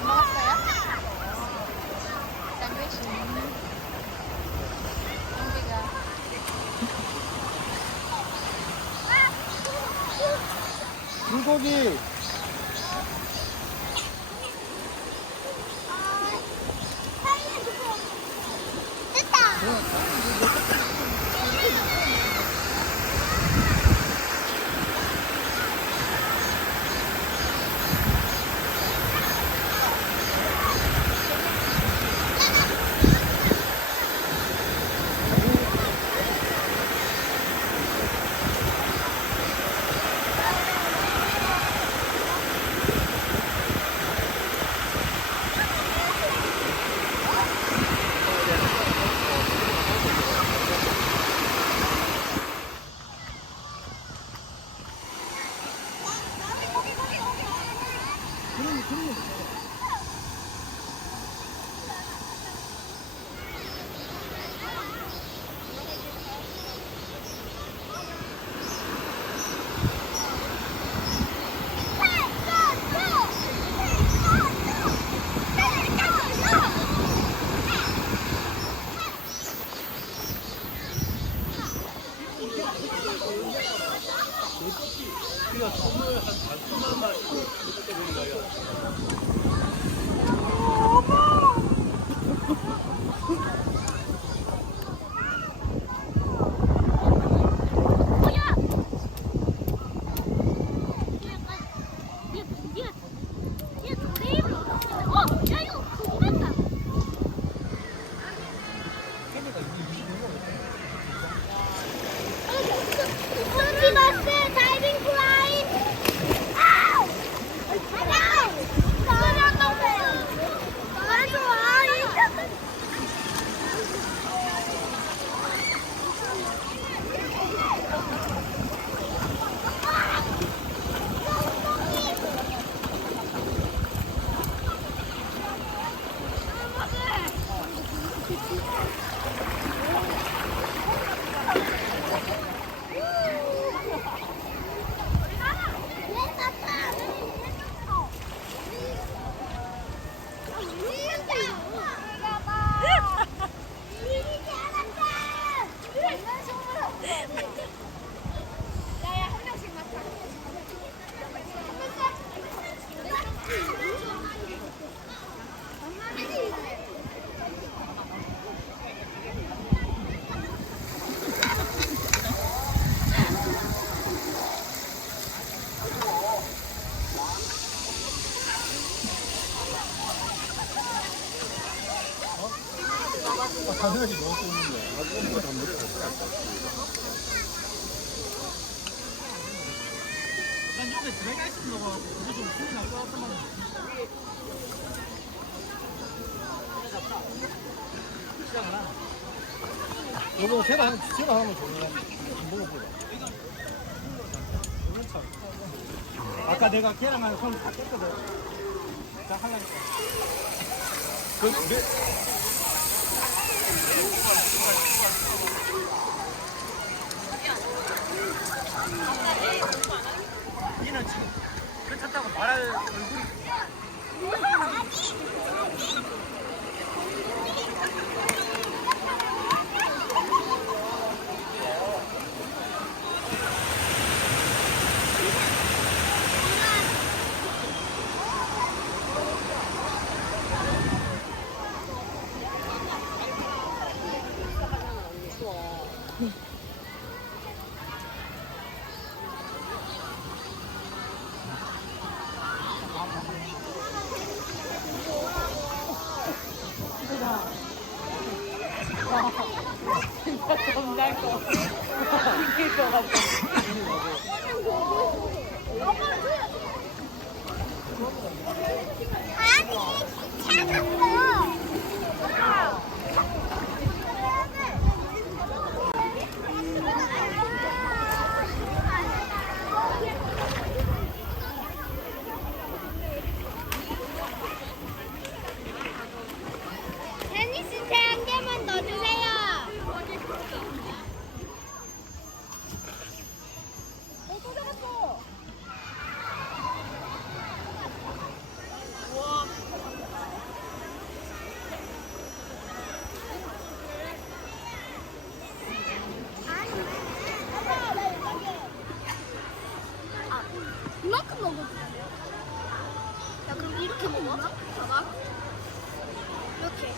안 먹었어요? 샌드위치. 용기가. 불고기. 우리가 선물 한 3만 마리 그렇게 되는 거야. 하늘이 너무 쏘는데. 아주 안 먹을 것 같아. 난 옆에 들어가 있으면 넣어가지고 그거 좀 소리 날것 같더만. 여보, 제가 하면 좋네. 안 먹어보라. 아까 내가 걔랑 한 손 다 깼거든. 자, 하려니까. 니는 지금 괜찮다고 말할 얼굴이. 진짜 겁날 거. 이길 것 같아. 아니, 찾았어. 테니스 채 한 개만 넣어주세요. 또 잡았어. 우와. 이렇게 먹어? 봐봐. 이렇게.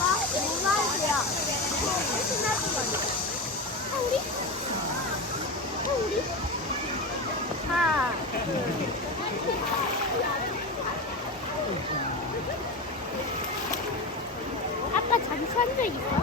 와, 무말이야. 우리? 우리? 하나, 둘. 아까 잠수한 적 있어?